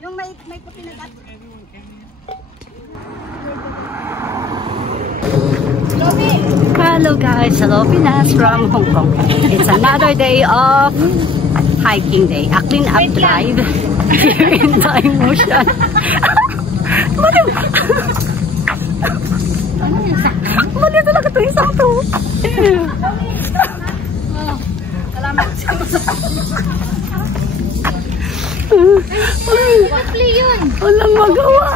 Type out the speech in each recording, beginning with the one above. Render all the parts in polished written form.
Yung may puti na gat. Hello guys, hello Pinas from Hong Kong. It's another day of hiking day. A clean up drive here in Thai Ocean. Mali talaga ito isang to. Salamat. Play yun. Walang magawa.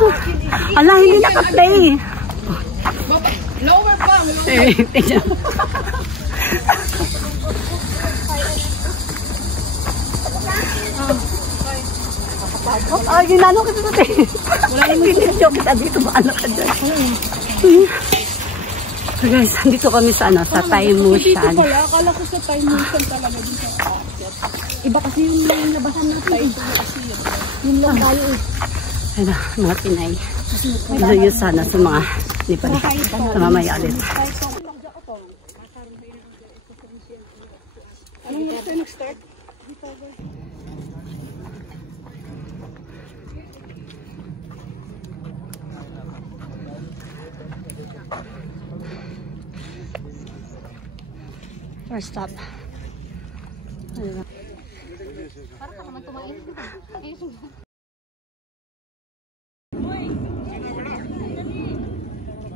Ala, hindi naka-play. Lower pa. Ay, ginano ka dito. Wala naman video kita dito. Maano ka dyan. So guys, dito kami sa Thai Ocean. Akala ko sa Thai Ocean talaga dito. Iba kasi yung labasan natin. Yung lang tayo eh. Ano, mga Pinay. Layo sana sa mga Nepali. Mamaya ulit. Anong nag-start? First stop. Para ka naman tumain. Okay?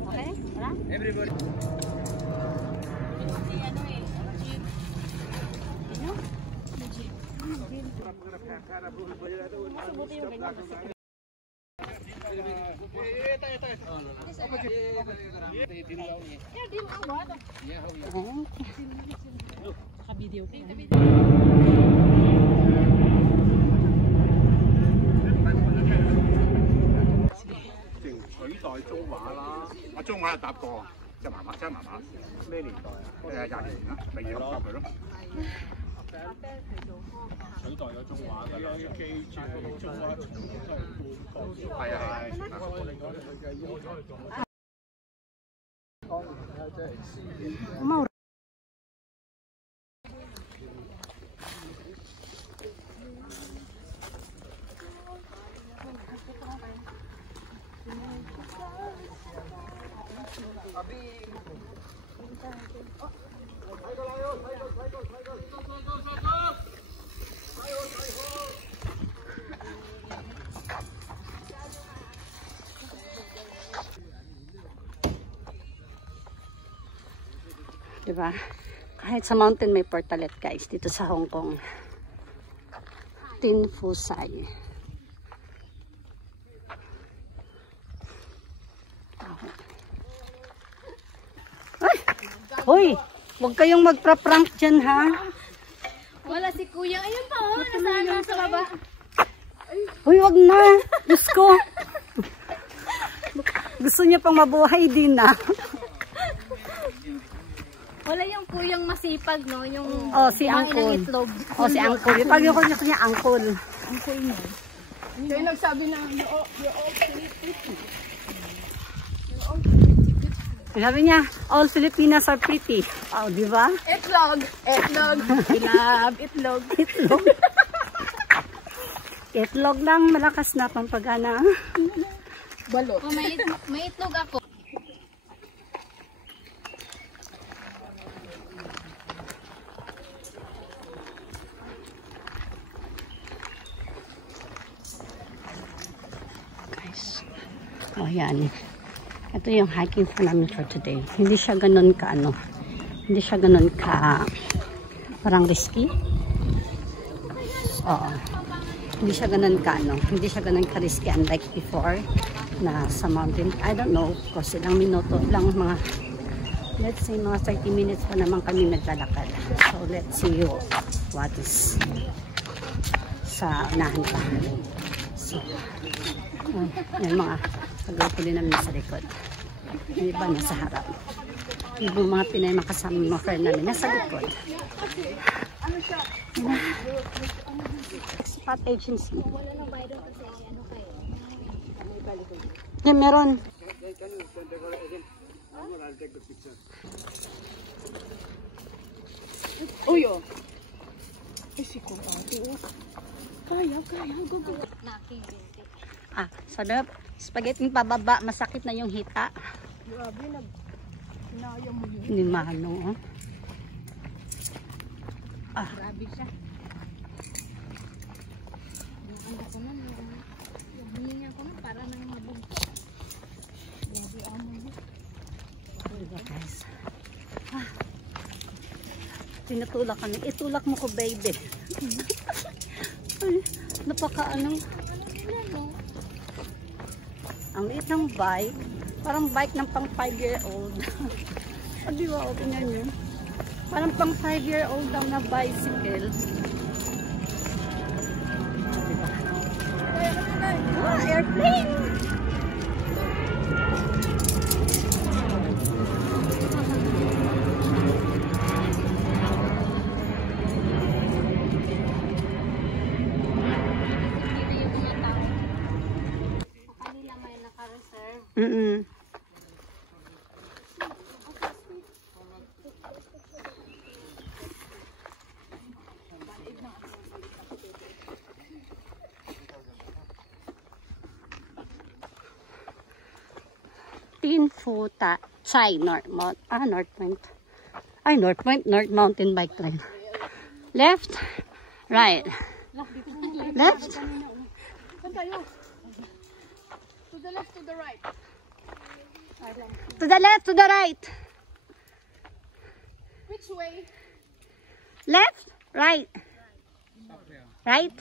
Wala? Everybody.中華搭過，真麻麻，咩年代啊？20年啦，咪要搭佢咯。取代咗中華㗎啦，要記住中華全部都係半個。係啊係。Diba? Kahit sa mountain may portalet guys dito sa Hong Kong. Tin Phu Sai. Ay! Hoy! Huwag kayong magpra-prank dyan ha. Wala si Kuya. Ayun pa oh. Nasaan sa baba. Hoy, wag na. Diyos ko. Gusto niya pang mabuhay din na. Wala yung kuyang masipag, no? Yung si Uncle. Itlog. Si Uncle. Pag yung niya Uncle. Uncle niya. Kaya nagsabi na, you're all pretty. Sabi niya, all Filipinas are pretty. Oh, di ba? Itlog. I love itlog. Itlog. Itlog lang, malakas na pampagana. Balot. Oh, may itlog ako. Oh, yan. Ito yung hiking for namin for today. Hindi siya ganun ka, hindi siya ganun ka, parang risky. Oo. Hindi siya ganun ka, hindi siya ganun ka risky unlike before na sa mountain. I don't know, kasi ilang minuto lang, mga, let's say, mga 30 minutes pa naman kami naglalakad. So, let's see what is sa unahan pa. So, yan mga pag-grupo din namin sa likod. Yung iba nasa harap. Yung mga Pinay makasama mga friend namin nasa likod. Expat agency. Yan, meron. Uyo. Ay, si Kuya. Go, go. Ah, sabi mo, spaghetti pababa, masakit na yung hita. Grabe, hinaya mo yun. Hindi manong, oh. Ah. Grabe siya. Hininga ko na para nang mabugto. Grabe amo mo. Diba guys? Ah. Tinutulak ka na. Itulak mo ko, baby. Ay, napaka anong. Ang liit ng bike. Parang bike ng pang 5-year-old. Ah, di ba? O, tingnan nyo. Parang pang 5-year-old daw na bicycle. Ah, airplane! Mm-mm. Tinfuta Chai North Mount. Ah, North Point. Ay, North Point, North Mountain Bike Trail. Left, right. Left. Saan tayo? To the left, to the right. To the left, to the right. Which way? Left, right. Right?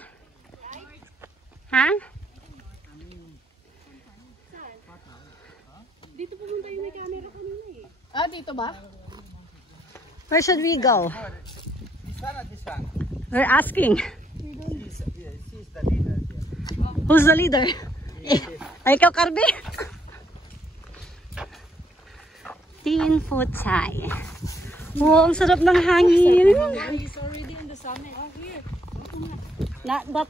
Ha? Dito pumunta yung may camera kanina eh. Ah, dito ba? Where should we go? This one or this one? We're asking. She's the leader. Who's the leader? Ay, ikaw, Carby? Tinfuta Chai. Wow, ang sarap ng hangin. He's already in the summit. Oh, here.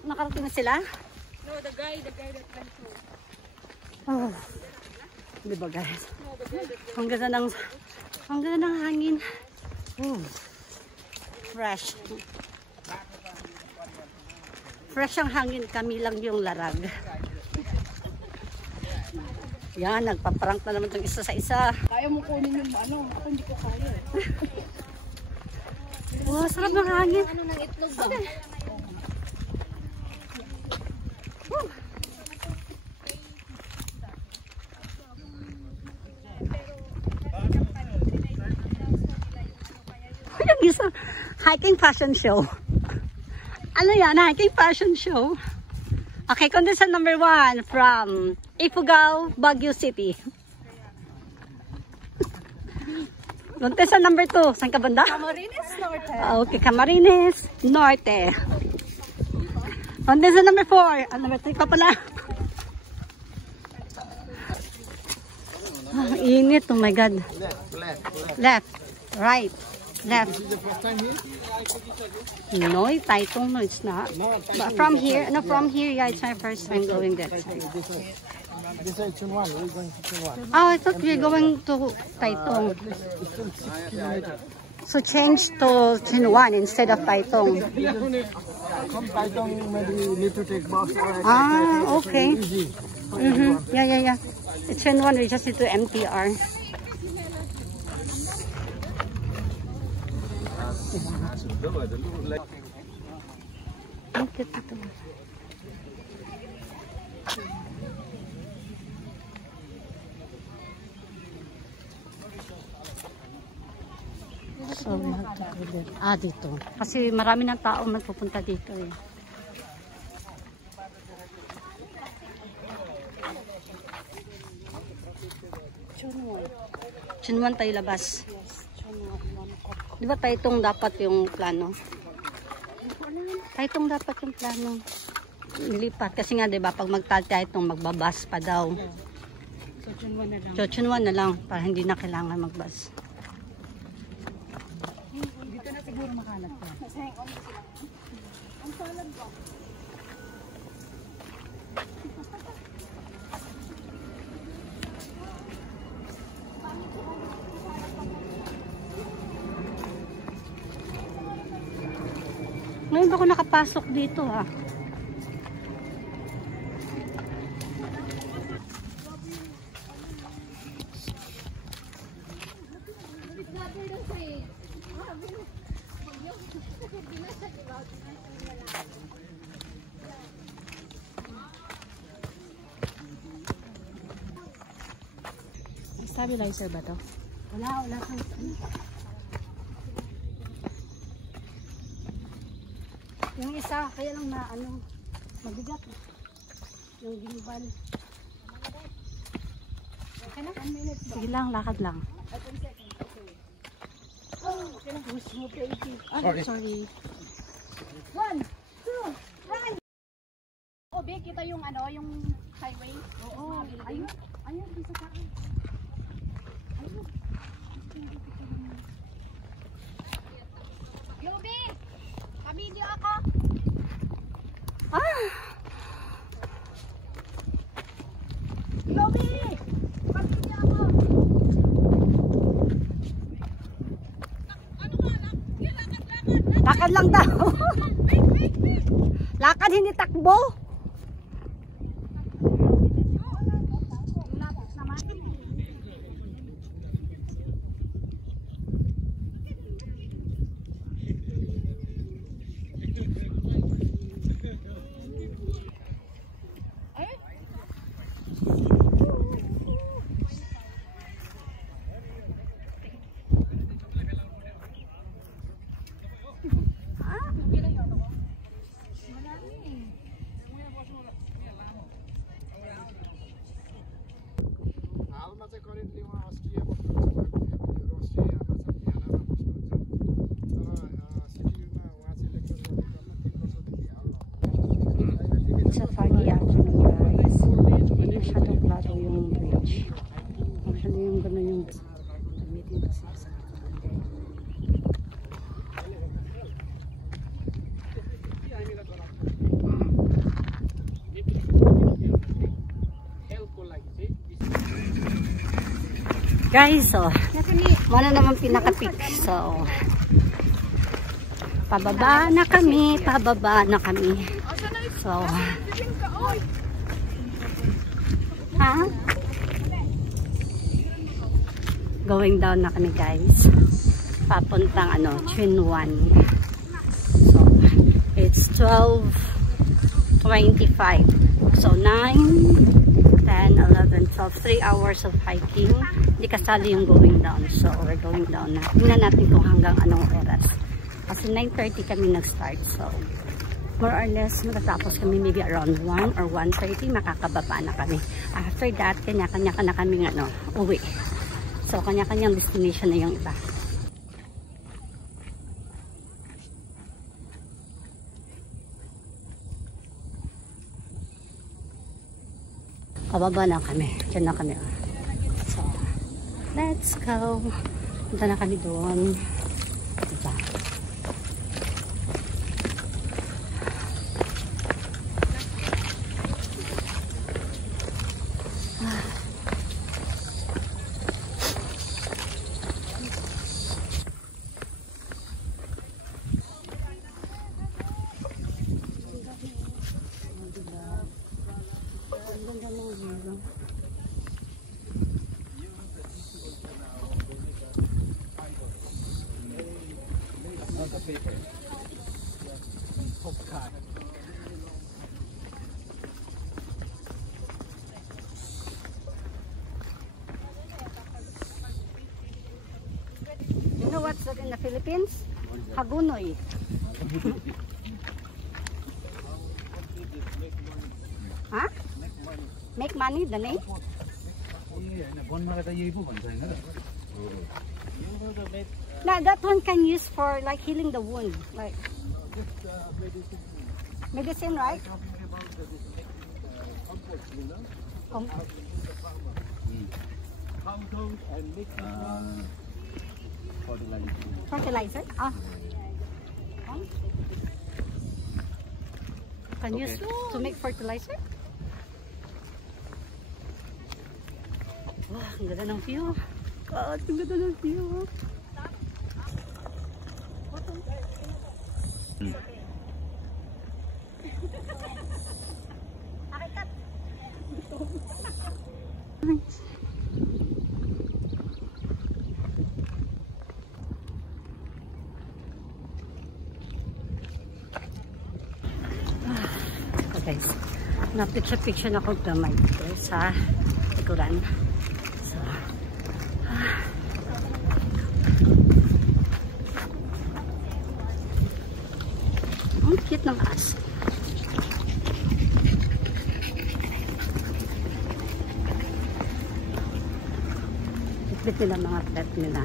Nakarating na sila? No, the guy that went through. Oh. Diba guys? No, the guy that Ang ganda ng hangin. Oh. Fresh. Fresh ang hangin, kami lang yung larag. Yan, nagpa-prank na naman itong isa sa isa. Kaya mo kunin yung ano, ako hindi ko kaya. Wow, sarap ng hangin. Ano ng itlog ba? Yung isa, hiking fashion show. Ano yan, hiking fashion show? Okay, contestant number 1 from Ifugao, Baguio City. Contestant number 2, saan ka banda? Camarines Norte. Okay, Camarines Norte. Contestant number 4, number 3 pa pala. Oh, init, oh my God. Left, right, left. This is the first time here? No, Taitung, no, it's not. But from here, no, from here, yeah, it's my first time going that side. This is Chunwan. We're going to Chunwan. Oh, I thought we were going to Taitung. It's still 6 kilometers. So change to Chinwan instead of Taitung. From Taitung, maybe you need to take bus or Ah, okay. easy. Yeah. It's Chinwan, we just need to MTR. Ang cute ito. So we have to go there. Ah, dito. Kasi marami ng tao nagpupunta dito eh. Chunwan tayo labas. Di ba Taitung dapat yung plano? Taitung dapat yung plano. Nilipat. Kasi nga diba pag Taitung magbabas pa daw. So, Chunwan na lang. So Chunwan na lang para hindi na kailangan magbas. Dito na siguro makalat pa. Ang salad ba? Ngayon ako nakapasok dito ha. Stabilizer ba to? Wala kang yung isa, kaya lang na ano, mabigat. Yung gimbal. Okay na? 1 minute ba? Sige lang, lakad lang. Oh, okay na. Push mo, baby. Sorry. 1, 2, run! Oh, Bek, kita yung ano, yung highway? Oo. Ayun. Ayun, isa ka. Yobi! Pamilya ako! Ah! Yobi! Pamilya ako! Lakad lang daw. Lakad, hindi takbo. हालमा चाहिँ करेन्टली उहाँ अस्ट्रियामा हुनुभएको अस्ट्रियामा छ भियनामा बस्नुहुन्छ तर सिटियुमा उहाँ चाहिँ लेक्चर गर्नु 3 वर्षदेखि हाल It's a foggy afternoon, guys. Hindi masyadong klaro yung bridge. Actually, yung gano'n yung gamitin kasi sa guys, so muna naman pinaka-peak. So pababa na kami. So going down na kami, guys, papuntang ano, Chinwan. So it's 12:25. So 9, 10, 11, 12, 3 hours of hiking. Hindi kasali yung going down. So we're going down na. Tingnan natin kung hanggang anong oras. Kasi 9:30 kami nag-start. So more or less matatapos kami maybe around 1 or 1:30. Makakababa na kami. After that, kanya-kanya na kami ano, uwi. So kanya-kanyang destination na yung iba. Pababa na kami. Diyan na kami. So, let's go. Punta na kami doon. Diba? You know what's that in the Philippines? Hagunoy. Huh? Make money, the name? Now that one can use for like healing the wound, like medicine, right? Fertilizer? Ah. Can you use to make fertilizer? Wah, ang ganda ng view. God, ang ganda ng view. guys. Na-picture na ako gamay dito sa likuran. So, ang cute ng aso. Bitbit nila mga pet nila.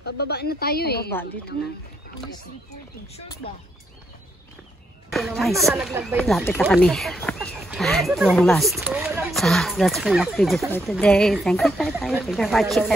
Pababa na tayo eh. Baba, dito na. Sure ba? Guys, lapit na kami. Long last. So, that's for the video for today. Thank you for watching.